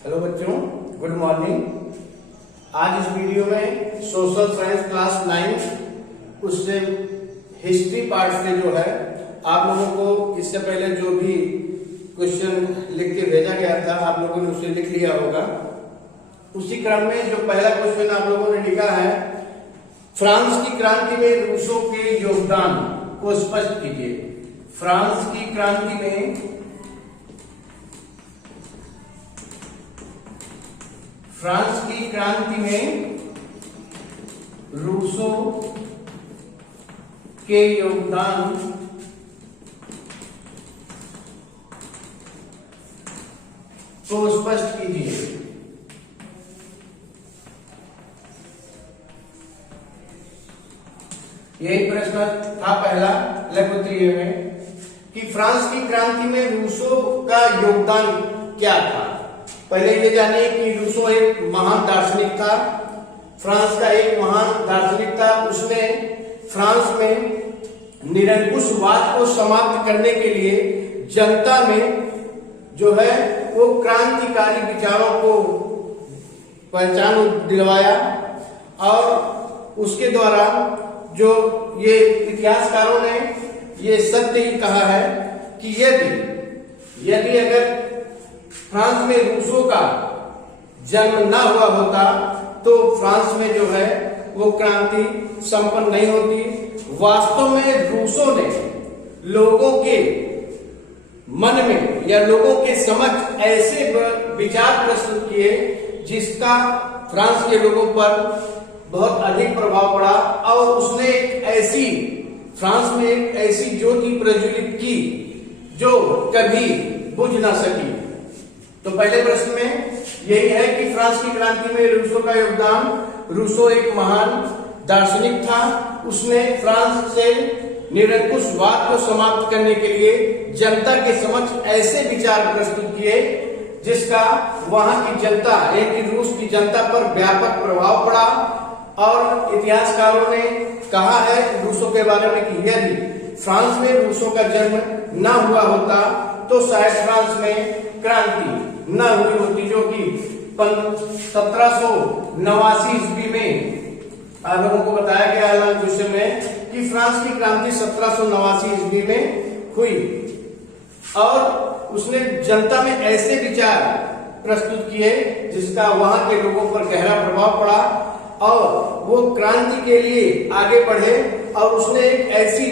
Hello बच्चों, good morning. आज इस वीडियो में सोशल साइंस क्लास 9 उससे हिस्ट्री पार्ट से जो है आप लोगों को इससे पहले जो भी क्वेश्चन लिख के भेजा गया था आप लोगों ने उसे लिख लिया होगा। उसी क्रम में जो पहला क्वेश्चन आप लोगों ने लिखा है, फ्रांस की क्रांति में रूसों के योगदान को स्पष्ट कीजिए। फ्रांस की क्रांति में रूसों के योगदान को स्पष्ट कीजिए। यही प्रश्न था पहला लघुत्तरीय में कि फ्रांस की क्रांति में रूसों का योगदान क्या था। पहले ये जानिए कि रूसो एक महान दार्शनिक था, फ्रांस का एक महान दार्शनिक था। उसने फ्रांस में निरंकुशवाद को समाप्त करने के लिए जनता में जो है वो क्रांतिकारी विचारों को पहचान दिलवाया और उसके द्वारा जो ये इतिहासकारों ने ये सत्य ही कहा है कि यदि अगर फ्रांस में रूसों का जन्म न हुआ होता तो फ्रांस में जो है वो क्रांति संपन्न नहीं होती। वास्तव में रूसों ने लोगों के मन में या लोगों के समक्ष ऐसे विचार प्रस्तुत किए जिसका फ्रांस के लोगों पर बहुत अधिक प्रभाव पड़ा और उसने फ्रांस में एक ऐसी ज्योति प्रज्वलित की जो कभी बुझ ना सकी। तो पहले प्रश्न में यही है कि फ्रांस की क्रांति में रूसों का योगदान। रूसो एक महान दार्शनिक था, उसने फ्रांस से निरंकुशवाद को समाप्त करने के लिए जनता के समक्ष ऐसे विचार प्रस्तुत किए जिसका वहां की जनता यानी कि रूस की जनता पर व्यापक प्रभाव पड़ा। और इतिहासकारों ने कहा है रूसों के बारे में कि यदि फ्रांस में रूसों का जन्म न हुआ होता तो शायद फ्रांस में क्रांति न हुई होती, जो कि 1789 ईस्वी में आप लोगों को बताया गया है क्वेश्चन में कि फ्रांस की क्रांति 1789 ईस्वी में हुई और उसने जनता में ऐसे विचार प्रस्तुत किए जिसका वहां के लोगों पर गहरा प्रभाव पड़ा और वो क्रांति के लिए आगे बढ़े और उसने एक ऐसी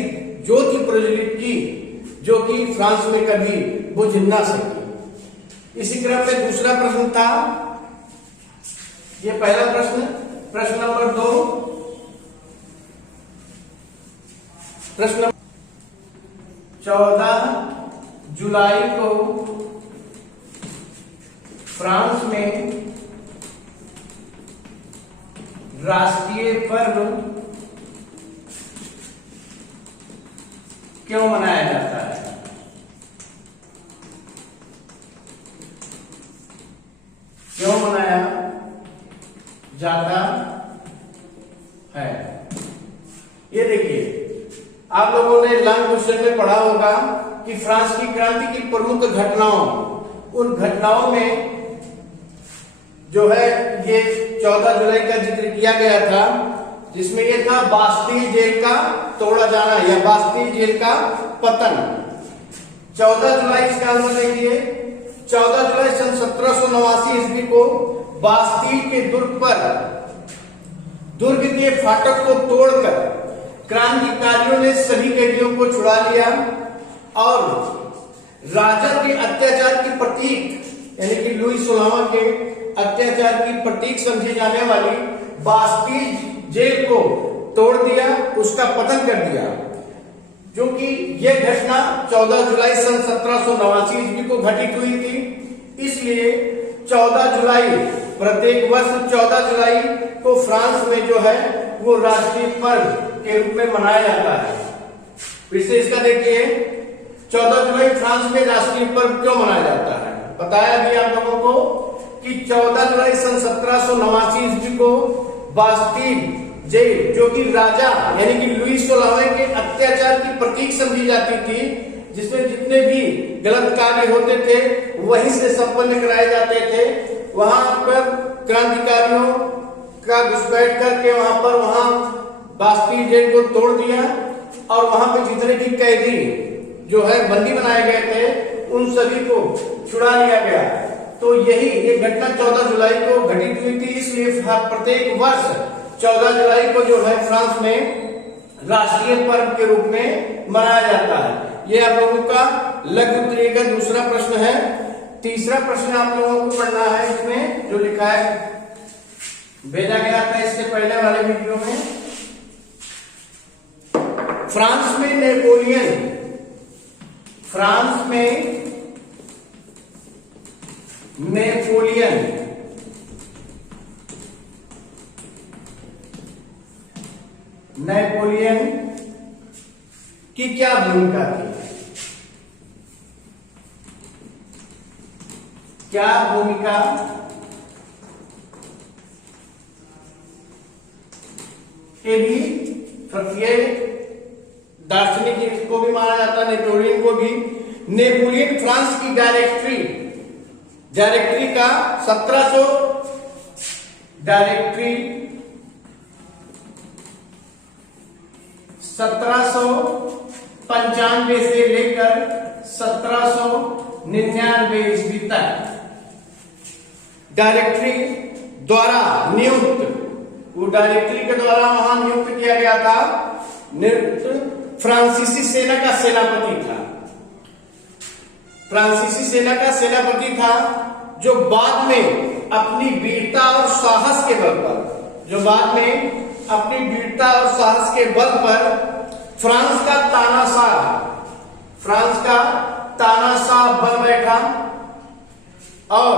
ज्योति प्रज्वलित की जो कि फ्रांस में कभी बुझ ना सकी। इसी क्रम में दूसरा प्रश्न था, ये पहला प्रश्न नंबर 2। प्रश्न 14 जुलाई को फ्रांस में राष्ट्रीय पर्व क्यों मनाया जाता है? क्यों मनाया जाता है? ये देखिए, आप लोगों ने लॉन्ग क्वेश्चन में पढ़ा होगा कि फ्रांस की क्रांति की प्रमुख उन घटनाओं में जो है ये 14 जुलाई का जिक्र किया गया था, जिसमें ये था बास्टील जेल का तोड़ा जाना या बास्टील जेल का पतन। 14 जुलाई इसका आंसर देखिए। 14 जुलाई सन 1789 ईस्वी को बास्टील के दुर्ग के फाटक को तोड़कर क्रांतिकारियों ने सभी कैदियों को छुड़ा लिया और राजा के अत्याचार की प्रतीक यानी कि लुई 16वां के अत्याचार की प्रतीक समझी जाने वाली बास्टील जेल को तोड़ दिया, उसका पतन कर दिया। जो कि यह घटना 14 जुलाई सन 1789 ईस्वी को घटित हुई थी। इसलिए 14 जुलाई प्रत्येक वर्ष 14 जुलाई को फ्रांस में जो है वो राष्ट्रीय पर्व के रूप में मनाया जाता है। फिर से इसका देखिए, 14 जुलाई फ्रांस में राष्ट्रीय पर्व क्यों मनाया जाता है? बताया भी आप लोगों को कि 14 जुलाई सन 1789 ईस्वी को बास्टील जेल, जो कि राजा यानी कि लुई 16वें के अत्याचार की प्रतीक समझी जाती थी, जिसमें जितने भी गलत कार्य होते थे वहीं से संपन्न कराए जाते थे, वहां पर क्रांतिकारियों का घुसपैठ करके वहां बास्ती जेल को तोड़ दिया और वहां पे जितने भी कैदी जो है बंदी बनाए गए थे उन सभी को छुड़ा लिया गया। तो ये घटना 14 जुलाई को घटित हुई थी। इसलिए प्रत्येक वर्ष 14 जुलाई को जो है फ्रांस में राष्ट्रीय पर्व के रूप में मनाया जाता है। ये आप लोगों का लघु उत्तरीय का दूसरा प्रश्न है। तीसरा प्रश्न आप लोगों को पढ़ना है, इसमें जो लिखा है भेजा गया था इससे पहले वाले वीडियो में। फ्रांस में नेपोलियन की क्या भूमिका थी? क्या भूमिका के भी प्रत्येक दार्शनिक इसको भी माना जाता है, नेपोलियन को भी। नेपोलियन फ्रांस की डायरेक्टरी का 1795 से लेकर 1799 ईस्वी तक डायरेक्टरी द्वारा नियुक्त, वो डायरेक्टरी के द्वारा वहां नियुक्त किया गया था, नियुक्त फ्रांसीसी सेना का सेनापति था। फ्रांसीसी सेना का सेनापति था जो बाद में अपनी वीरता और साहस के बल पर फ्रांस का तानाशाह बन बैठा और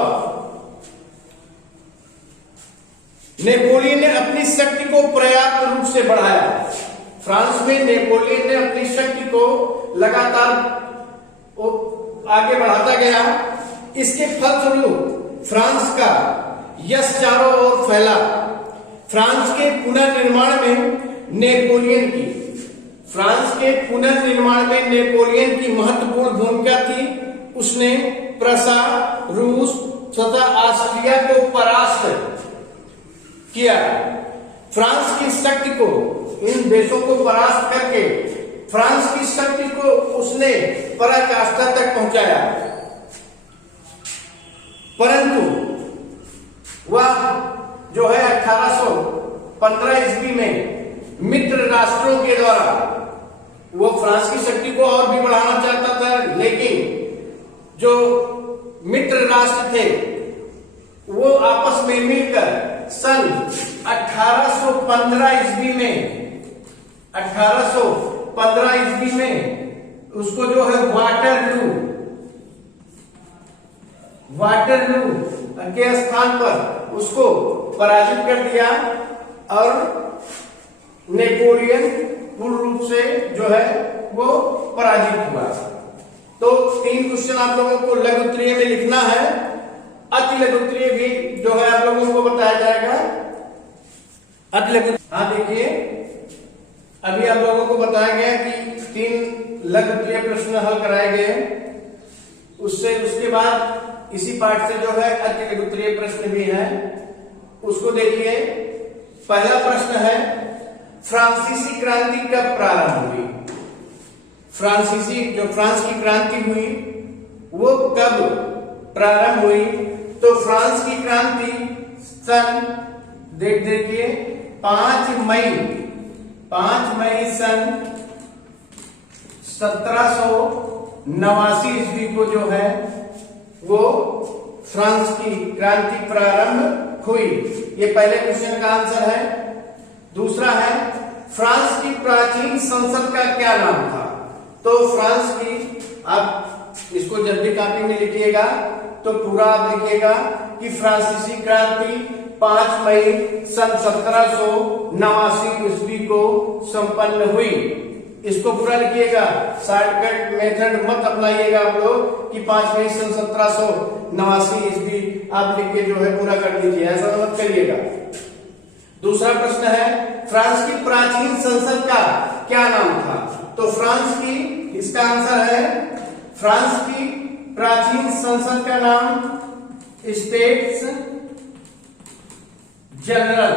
नेपोलियन ने अपनी शक्ति को पर्याप्त रूप से बढ़ाया। फ्रांस में नेपोलियन ने अपनी शक्ति को लगातार आगे बढ़ाता गया। इसके फलस्वरूप फ्रांस का यश चारों ओर फैला। फ्रांस के पुनर्निर्माण में नेपोलियन की महत्वपूर्ण भूमिका थी। उसने प्रसा, रूस तथा ऑस्ट्रिया को परास्त किया। फ्रांस की शक्ति को, इन देशों को परास्त करके फ्रांस की शक्ति को उसने पराकाष्ठा तक पहुंचाया। परंतु वह जो है 1815 ईस्वी में मित्र राष्ट्रों के द्वारा वो फ्रांस की शक्ति को और भी बढ़ाना चाहता था, लेकिन जो मित्र राष्ट्र थे वो आपस में मिलकर सन 1815 ईस्वी में उसको जो है वाटरलू के स्थान पर उसको पराजित कर दिया और नेपोलियन पूर्ण रूप से जो है वो पराजित हुआ। तो 3 क्वेश्चन आप लोगों को लघु उत्तरीय में लिखना है। अति लघु उत्तरीय भी जो है आप लोगों को बताया जाएगा। अति लघु, हाँ देखिए अभी आप लोगों को बताया गया कि 3 लघु उत्तरीय प्रश्न हल कराए गए। उसके बाद इसी पाठ से जो है अति लघु उत्तरीय प्रश्न भी है, उसको देखिए। पहला प्रश्न है फ्रांसीसी क्रांति कब प्रारंभ हुई? फ्रांस की क्रांति हुई वो कब प्रारंभ हुई? तो फ्रांस की क्रांति सन देखिए 5 मई सन 1789 ईस्वी को जो है वो फ्रांस की क्रांति प्रारंभ हुई। ये पहले क्वेश्चन का आंसर है। दूसरा है फ्रांस की प्राचीन संसद का क्या नाम था? तो फ्रांस की, आप इसको जब भी कॉपी में लिखिएगा तो पूरा आप लिखिएगा कि फ्रांसीसी क्रांति 5 मई सन 1789 ईस्वी को संपन्न हुई। इसको पूरा लिखिएगा, शॉर्टकट मेथड मत अपनाइएगा आप लोग कि 5 मई सन 1789 ईस्वी आप लिख के जो है पूरा कर दीजिए, ऐसा मत करिएगा। दूसरा प्रश्न है फ्रांस की प्राचीन संसद का क्या नाम था? तो इसका आंसर है फ्रांस की प्राचीन संसद का नाम स्टेट्स जनरल।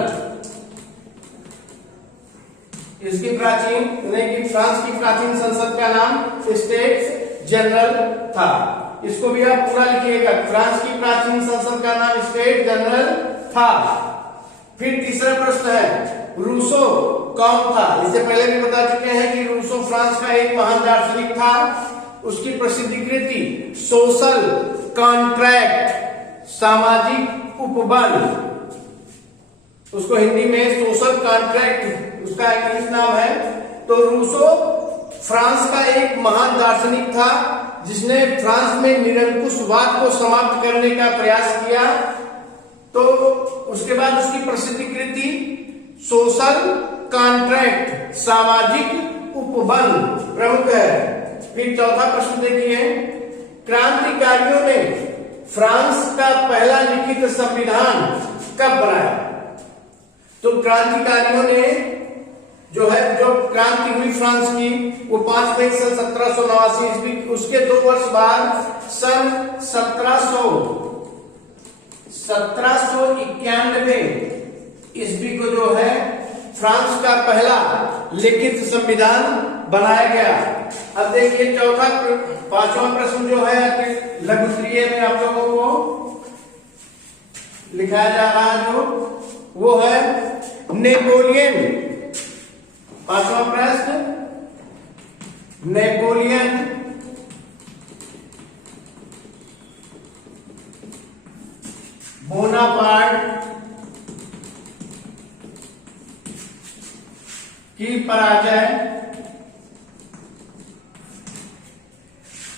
इसकी प्राचीन कि फ्रांस की प्राचीन संसद का नाम स्टेट्स जनरल था। इसको भी आप पूरा लिखिएगा, फ्रांस की प्राचीन संसद का नाम स्टेट जनरल था। फिर तीसरा प्रश्न है, रूसो कौन था? इससे पहले भी बता चुके हैं कि रूसो फ्रांस का एक महान दार्शनिक था। उसकी प्रसिद्ध कृति सोशल कॉन्ट्रैक्ट, सामाजिक उपबंध, उसको हिंदी में सोशल कॉन्ट्रैक्ट उसका इंग्लिश नाम है। तो रूसो फ्रांस का एक महान दार्शनिक था जिसने फ्रांस में निरंकुशवाद को समाप्त करने का प्रयास किया। तो उसके बाद उसकी प्रसिद्ध कृति सोशल कॉन्ट्रैक्ट, सामाजिक उपबंध प्रमुख है। फिर चौथा प्रश्न देखिए, क्रांतिकारियों ने फ्रांस का पहला लिखित संविधान कब बनाया? तो क्रांतिकारियों ने जो क्रांति हुई फ्रांस की वो 5 मई सन 1789 ईस्वी, उसके 2 वर्ष बाद सन 1791 ईस्वी को जो है फ्रांस का पहला लिखित संविधान बनाया गया। अब देखिए पांचवा प्रश्न जो है लघुत्तरीय में आप लोगों को लिखाया जा रहा है, जो वो है नेपोलियन। पांचवा प्रश्न, नेपोलियन बोनापार्ट की पराजय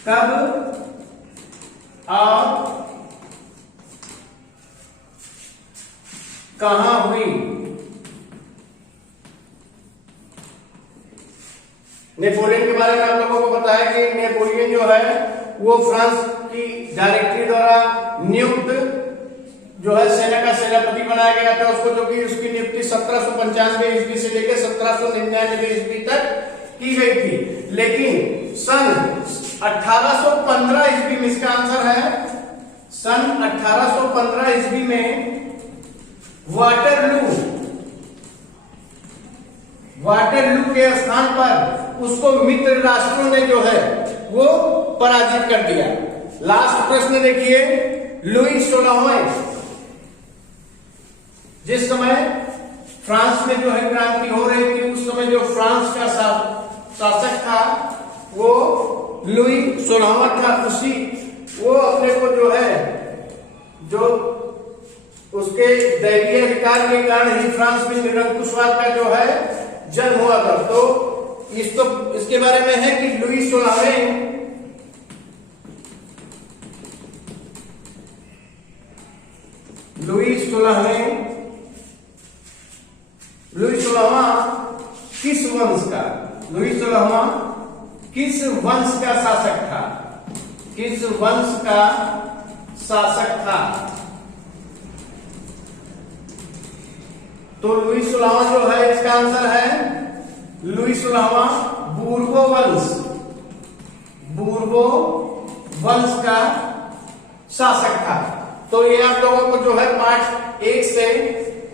कब और कहां हुई? नेपोलियन के बारे में आप लोगों को बताया कि नेपोलियन जो है वो फ्रांस की डायरेक्टरी द्वारा नियुक्त जो है सेना का सेनापति बनाया गया था उसको, जो कि उसकी नियुक्ति 1795 ईस्वी से लेकर 1799 ईस्वी तक की गई थी। लेकिन सन 1815 ईस्वी में, इसका आंसर है सन 1815 ईस्वी में वाटरलू के स्थान पर उसको मित्र राष्ट्रों ने जो है वो पराजित कर दिया। लास्ट प्रश्न देखिए, लुई 16वें, जिस समय फ्रांस में जो है क्रांति हो रही थी उस समय जो फ्रांस का शासक था वो लुई 16वां था। वो अपने को जो है जो उसके दैवीय अधिकार के कारण ही फ्रांस में निरंकुशवाद का जो है जन्म हुआ था। तो इसके बारे में है कि लुई 16वां किस वंश का शासक था? किस वंश का शासक था? तो लुई 16वां जो है इसका आंसर है लुई 16वां बूर्बो वंश का शासक था। तो ये आप लोगों को जो है पार्ट 1 से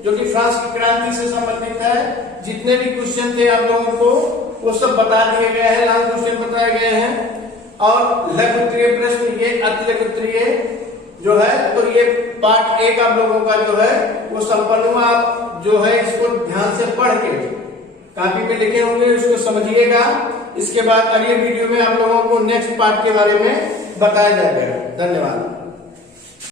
जो कि फ्रांस की क्रांति से संबंधित है जितने भी क्वेश्चन थे आप लोगों को वो सब बता दिए गए हैं, लॉन्ग क्वेश्चन बताए गए हैं। और लघुत्तरीय प्रश्न ये अति लघुत्तरीय जो है, तो ये पार्ट 1 आप लोगों का जो है वो संपन्न हुआ। आप जो है इसको ध्यान से पढ़ के कॉपी पे लिखे होंगे उसको समझिएगा। इसके बाद अगले वीडियो में आप लोगों को नेक्स्ट पार्ट के बारे में बताया जाएगा। धन्यवाद।